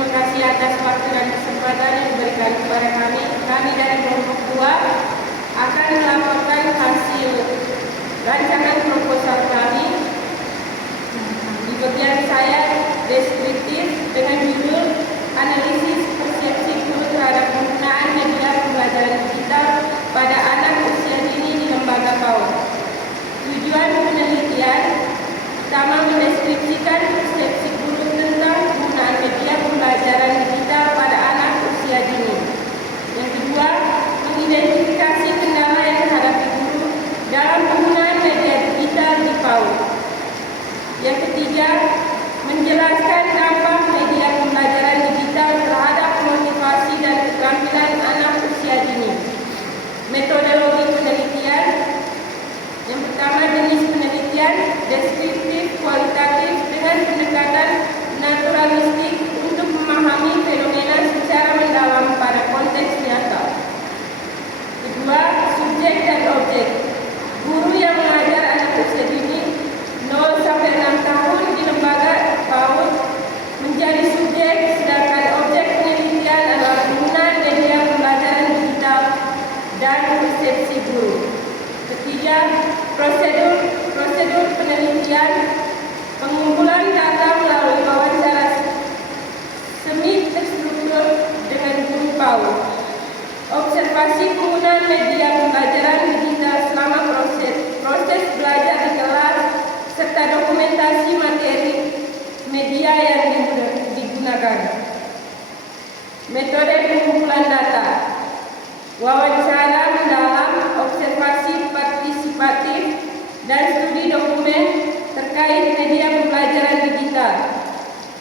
terima kasih atas waktu dan kesempatan yang diberikan kepada kami. Kami dari kelompok 2 akan melaporkan hasil rancangan proposal kami. Di bagian saya deskriptif dengan judul analisis persepsi guru terhadap penggunaan media pembelajaran digital pada anak usia dini di lembaga PAUD. Tujuan penelitian pertama mendeskripsikan persepsi guru tentang penggunaan media pembelajaran digital pada anak usia dini. Yang kedua, mengidentifikasi kendala yang dihadapi guru dalam penggunaan media digital di PAUD. Yang ketiga, menjelaskan dampak media pembelajaran digital terhadap motivasi dan keterampilan anak usia dini. Metodologi penelitian. Yang pertama, jenis penelitian deskriptif kualitatif dengan pendekatan naturalistik untuk memahami fenomena secara mendalam pada konteks nyata. Kedua, subjek dan objek. Guru yang mengajar anak usia dini 0 sampai 6 tahun di lembaga PAUD menjadi subjek, sedangkan objek penelitian adalah penggunaan media pembelajaran digital dan persepsi guru. Ketiga, prosedur penelitian, pengumpulan data melalui wawancara semi terstruktur dengan guru PAUD, observasi penggunaan media pembelajaran digital selama proses belajar di kelas, serta dokumentasi materi media yang digunakan. Metode pengumpulan data, wawancara mendalam, observasi partisipatif, dan studi dokumen terkait media pembelajaran digital.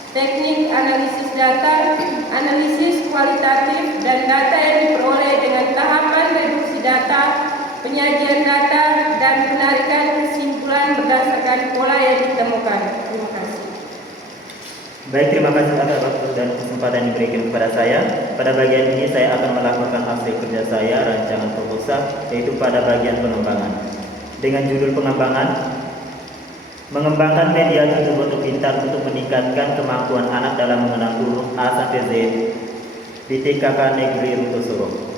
Teknik analisis data, analisis kualitatif dan data yang diperoleh dengan tahapan reduksi data, penyajian data, dan penarikan kesimpulan berdasarkan pola yang ditemukan. Terima kasih. Baik, terima kasih atas waktu dan kesempatan yang diberikan kepada saya. Pada bagian ini saya akan melaporkan hasil kerja saya, rancangan proposal, yaitu pada bagian pengembangan. Dengan judul pengembangan, mengembangkan media tutur pintar untuk meningkatkan kemampuan anak dalam mengenal huruf A sampai Z di TKK Negeri Rutosoro.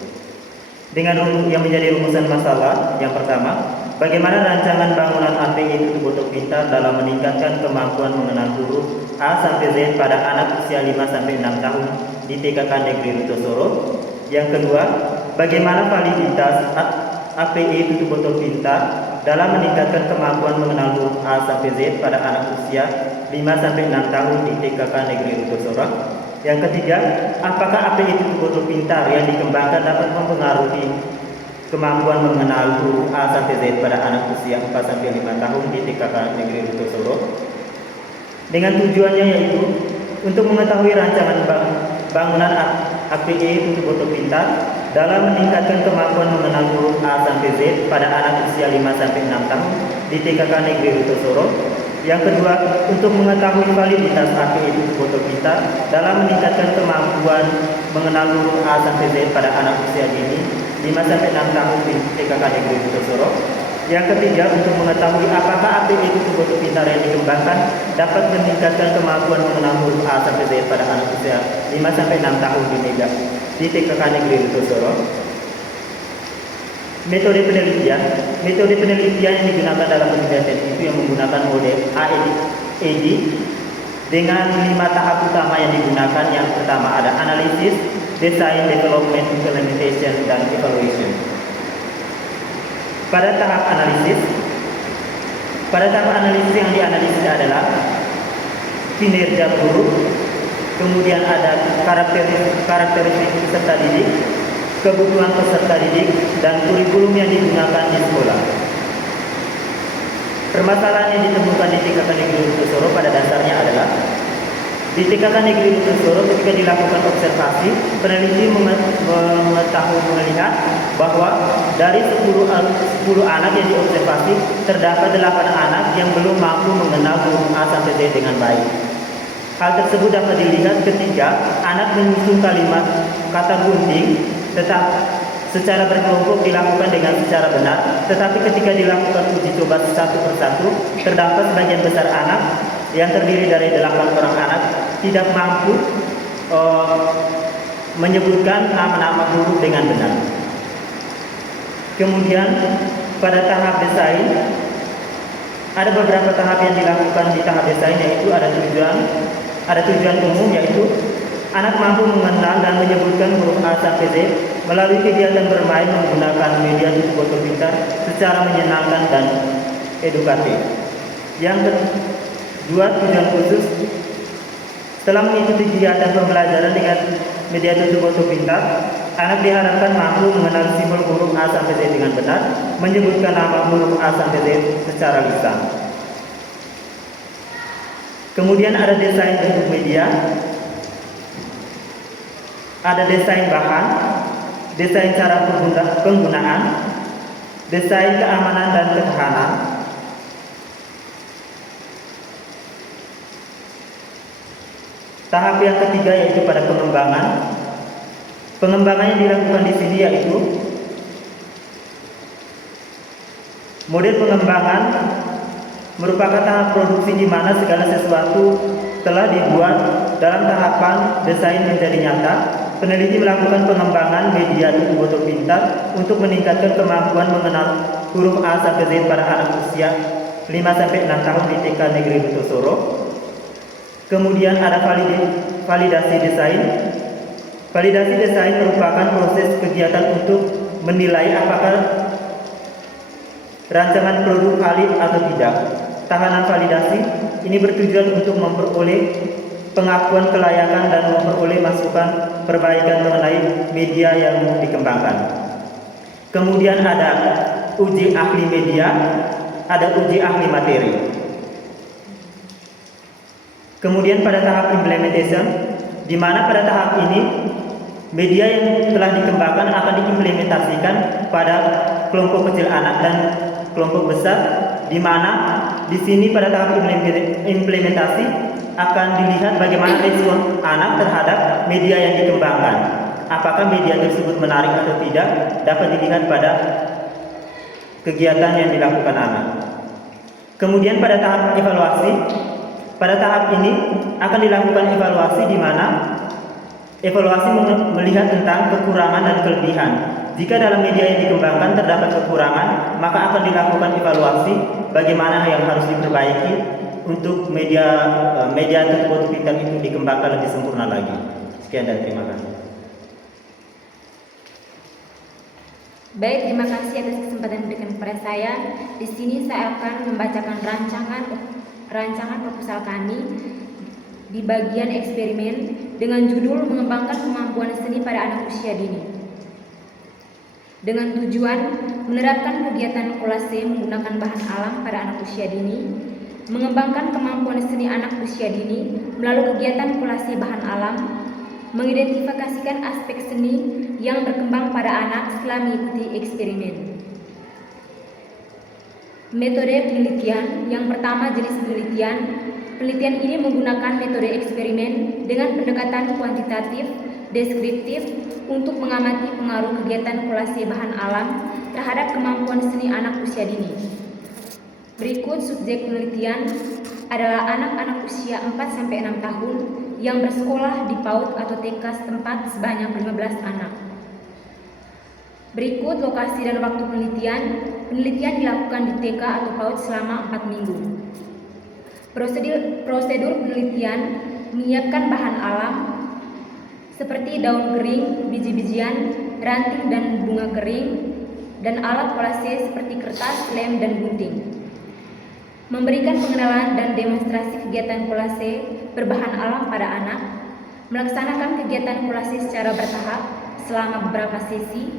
Dengan yang menjadi rumusan masalah, yang pertama, bagaimana rancangan bangunan API tutur pintar dalam meningkatkan kemampuan mengenal huruf A sampai Z pada anak usia 5 sampai 6 tahun di TKK Negeri Rutosoro. Yang kedua, bagaimana validitas API tutur pintar dalam meningkatkan kemampuan mengenal huruf A sampai Z pada anak usia 5 sampai 6 tahun di TKK Negeri Rutosoro. Yang ketiga, apakah API tutur pintar yang dikembangkan dapat mempengaruhi kemampuan mengenal huruf A sampai Z pada anak usia 4 sampai 5 tahun di TKK Negeri Rutosoro? Dengan tujuannya yaitu untuk mengetahui rancangan bangunan API tutur pintar dalam meningkatkan kemampuan mengenal huruf A sampai Z pada anak usia 5 sampai 6 tahun di TKK Negeri Rutosoro. Yang kedua, untuk mengetahui validitas API tutur pintar dalam meningkatkan kemampuan mengenal huruf A sampai Z pada anak usia dini 5 sampai 6 tahun di TKK Negeri Rutosoro. Yang ketiga, untuk mengetahui apakah API tutur pintar yang dikembangkan dapat meningkatkan kemampuan mengenal huruf A sampai Z pada anak usia 5 sampai 6 tahun di TKK Negeri Rutosoro. Metode penelitian yang digunakan dalam penelitian itu yang menggunakan model AED dengan 5 tahap utama yang digunakan. Yang pertama ada analisis, design, development, implementation, dan evaluation. Pada tahap analisis yang dianalisis adalah kinerja guru, kemudian ada karakteristik peserta didik, kebutuhan peserta didik, dan kurikulum yang digunakan di sekolah. Permasalahan yang ditemukan di TKK Negeri Rutosoro pada dasarnya adalah di TKK Negeri Rutosoro ketika dilakukan observasi, peneliti melihat bahwa dari 10 anak yang diobservasi terdapat 8 anak yang belum mampu mengenal huruf A sampai Z dengan baik. Hal tersebut dapat dilihat ketika anak menyusun kalimat kata gunting tetap secara berkelompok dilakukan dengan secara benar, tetapi ketika dilakukan uji coba satu persatu, terdapat sebagian besar anak yang terdiri dari 8 orang anak tidak mampu menyebutkan nama-nama huruf dengan benar. Kemudian pada tahap desain ada beberapa tahap yang dilakukan di tahap desain, yaitu ada tujuan umum, yaitu anak mampu mengenal dan menyebutkan huruf A sampai Z melalui kegiatan bermain menggunakan media tutup botol pintar secara menyenangkan dan edukatif. Yang kedua, tujuan khusus. Setelah mengikuti kegiatan pembelajaran dengan media tutup botol pintar, anak diharapkan mampu mengenal simbol huruf A sampai Z dengan benar, menyebutkan nama huruf A sampai Z secara lisan. Kemudian ada desain bentuk media, ada desain bahan, desain cara penggunaan, desain keamanan dan ketahanan. Tahap yang ketiga yaitu pada pengembangan. Pengembangan yang dilakukan di sini yaitu model pengembangan merupakan tahap produksi di mana segala sesuatu telah dibuat dalam tahapan desain menjadi nyata. Peneliti melakukan pengembangan media tutup botol pintar untuk meningkatkan kemampuan mengenal huruf A sampai Z pada anak usia 5-6 tahun di TK Negeri Butosoro. Kemudian ada validasi desain. Validasi desain merupakan proses kegiatan untuk menilai apakah rancangan produk valid atau tidak. Tahanan validasi ini bertujuan untuk memperoleh pengakuan kelayakan dan memperoleh masukan perbaikan mengenai media yang dikembangkan. Kemudian ada uji ahli media, ada uji ahli materi. Kemudian pada tahap implementation, di mana pada tahap ini media yang telah dikembangkan akan diimplementasikan pada kelompok kecil anak dan kelompok besar, di mana di sini pada tahap implementasi akan dilihat bagaimana respon anak terhadap media yang dikembangkan. Apakah media tersebut menarik atau tidak dapat dilihat pada kegiatan yang dilakukan anak. Kemudian pada tahap evaluasi, pada tahap ini akan dilakukan evaluasi di mana evaluasi melihat tentang kekurangan dan kelebihan. Jika dalam media yang dikembangkan terdapat kekurangan, maka akan dilakukan evaluasi bagaimana yang harus diperbaiki untuk media tutup botol pintar itu dikembangkan lebih sempurna lagi. Sekian dan terima kasih. Baik, terima kasih atas kesempatan yang diberikan kepada saya. Di sini saya akan membacakan rancangan proposal kami di bagian eksperimen dengan judul mengembangkan kemampuan seni pada anak usia dini. Dengan tujuan menerapkan kegiatan kolase menggunakan bahan alam pada anak usia dini, mengembangkan kemampuan seni anak usia dini melalui kegiatan kolase bahan alam, mengidentifikasikan aspek seni yang berkembang pada anak setelah mengikuti eksperimen. Metode penelitian yang pertama, jenis penelitian. Penelitian ini menggunakan metode eksperimen dengan pendekatan kuantitatif, deskriptif untuk mengamati pengaruh kegiatan kolase bahan alam terhadap kemampuan seni anak usia dini. Berikut subjek penelitian adalah anak-anak usia 4-6 tahun yang bersekolah di PAUD atau TK setempat sebanyak 15 anak. Berikut lokasi dan waktu penelitian. Penelitian dilakukan di TK atau PAUD selama 4 minggu. Prosedur penelitian menyiapkan bahan alam seperti daun kering, biji-bijian, ranting dan bunga kering, dan alat kolase seperti kertas, lem, dan gunting. Memberikan pengenalan dan demonstrasi kegiatan kolase berbahan alam pada anak, melaksanakan kegiatan kolase secara bertahap selama beberapa sesi,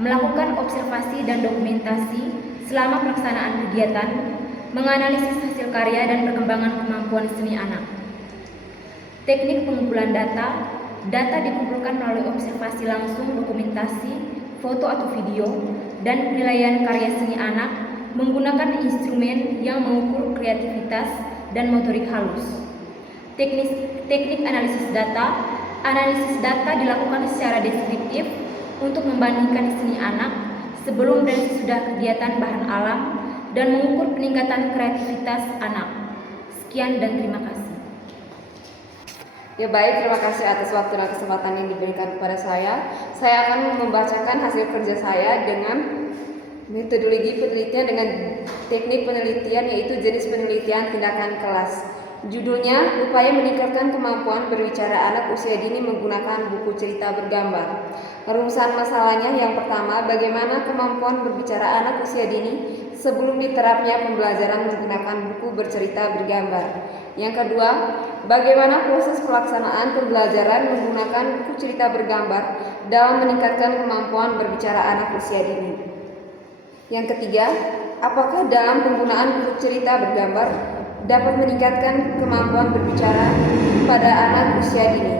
melakukan observasi dan dokumentasi selama pelaksanaan kegiatan, menganalisis hasil karya dan perkembangan kemampuan seni anak. Teknik pengumpulan data. Data dikumpulkan melalui observasi langsung, dokumentasi, foto atau video, dan penilaian karya seni anak menggunakan instrumen yang mengukur kreativitas dan motorik halus. Teknik analisis data. Analisis data dilakukan secara deskriptif untuk membandingkan seni anak sebelum dan sesudah kegiatan bahan alam dan mengukur peningkatan kreativitas anak. Sekian dan terima kasih. Ya baik, terima kasih atas waktu dan kesempatan yang diberikan kepada saya. Saya akan membacakan hasil kerja saya dengan metodologi penelitian dengan teknik penelitian, yaitu jenis penelitian tindakan kelas. Judulnya, upaya meningkatkan kemampuan berbicara anak usia dini menggunakan buku cerita bergambar. Rumusan masalahnya yang pertama, bagaimana kemampuan berbicara anak usia dini sebelum diterapnya pembelajaran menggunakan buku bercerita bergambar. Yang kedua, bagaimana proses pelaksanaan pembelajaran menggunakan buku cerita bergambar dalam meningkatkan kemampuan berbicara anak usia dini. Yang ketiga, apakah dalam penggunaan buku cerita bergambar dapat meningkatkan kemampuan berbicara pada anak usia dini?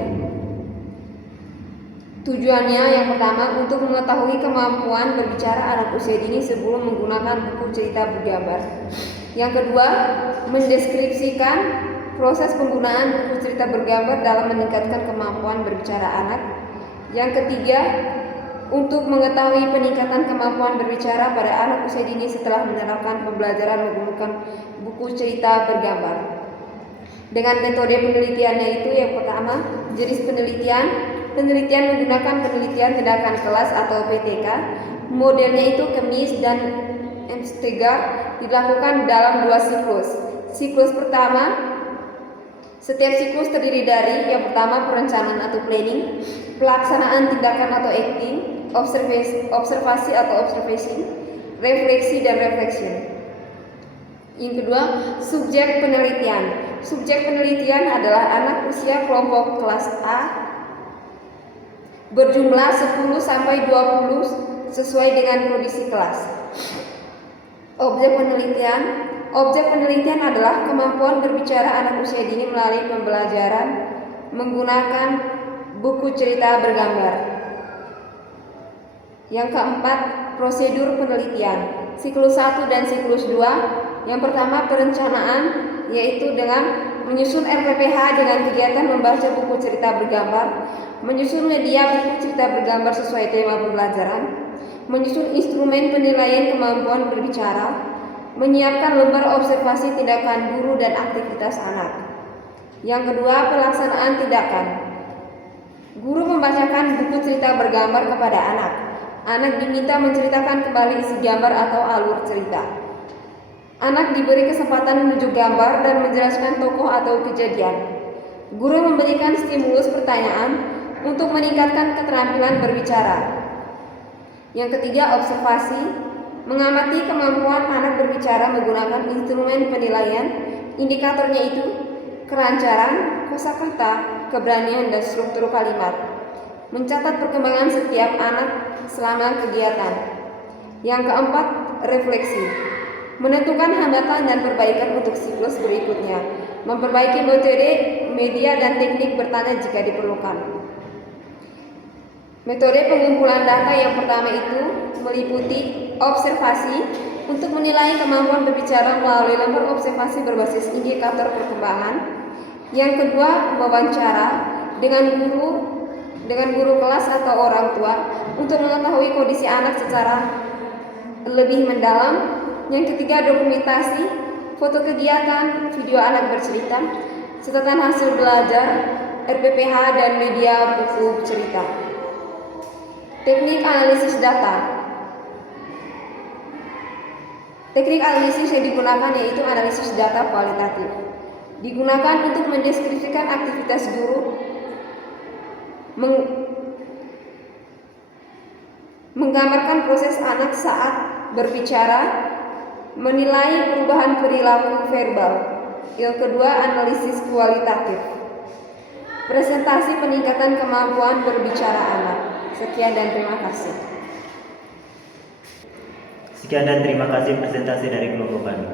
Tujuannya yang pertama, untuk mengetahui kemampuan berbicara anak usia dini sebelum menggunakan buku cerita bergambar. Yang kedua, mendeskripsikan proses penggunaan buku cerita bergambar dalam meningkatkan kemampuan berbicara anak. Yang ketiga, untuk mengetahui peningkatan kemampuan berbicara pada anak usia dini setelah menerapkan pembelajaran menggunakan buku cerita bergambar. Dengan metode penelitiannya itu, yang pertama, jenis penelitian menggunakan penelitian tindakan kelas atau PTK. Modelnya itu Kemis dan Emstegar, dilakukan dalam 2 siklus. Siklus pertama, setiap siklus terdiri dari yang pertama perencanaan atau planning, pelaksanaan tindakan atau acting, observasi atau observation, refleksi dan reflection. Yang kedua, subjek penelitian. Subjek penelitian adalah anak usia kelompok kelas A berjumlah 10 sampai 20 sesuai dengan kondisi kelas. Objek penelitian adalah kemampuan berbicara anak usia dini melalui pembelajaran menggunakan buku cerita bergambar. Yang keempat, prosedur penelitian. Siklus 1 dan siklus 2. Yang pertama, perencanaan, yaitu dengan menyusun RPPH dengan kegiatan membaca buku cerita bergambar, menyusun media buku cerita bergambar sesuai tema pembelajaran, menyusun instrumen penilaian kemampuan berbicara, menyiapkan lembar observasi tindakan guru dan aktivitas anak. Yang kedua, pelaksanaan tindakan. Guru membacakan buku cerita bergambar kepada anak. Anak diminta menceritakan kembali isi gambar atau alur cerita. Anak diberi kesempatan menunjuk gambar dan menjelaskan tokoh atau kejadian. Guru memberikan stimulus pertanyaan untuk meningkatkan keterampilan berbicara. Yang ketiga, observasi, mengamati kemampuan anak berbicara menggunakan instrumen penilaian. Indikatornya itu kelancaran, kosakata, keberanian, dan struktur kalimat. Mencatat perkembangan setiap anak selama kegiatan. Yang keempat, refleksi, menentukan hambatan dan perbaikan untuk siklus berikutnya. Memperbaiki metode, media, dan teknik bertanya jika diperlukan. Metode pengumpulan data yang pertama itu meliputi observasi untuk menilai kemampuan berbicara melalui lembar observasi berbasis indikator perkembangan. Yang kedua, wawancara dengan guru kelas atau orang tua untuk mengetahui kondisi anak secara lebih mendalam. Yang ketiga, dokumentasi, foto kegiatan, video anak bercerita, catatan hasil belajar, RPPH, dan media buku cerita. Teknik analisis data. Teknik analisis yang digunakan yaitu analisis data kualitatif. Digunakan untuk mendeskripsikan aktivitas guru, menggambarkan proses anak saat berbicara, menilai perubahan perilaku verbal. Yang kedua, analisis kualitatif, presentasi peningkatan kemampuan berbicara anak. Sekian dan terima kasih. Sekian dan terima kasih presentasi dari kelompok kami.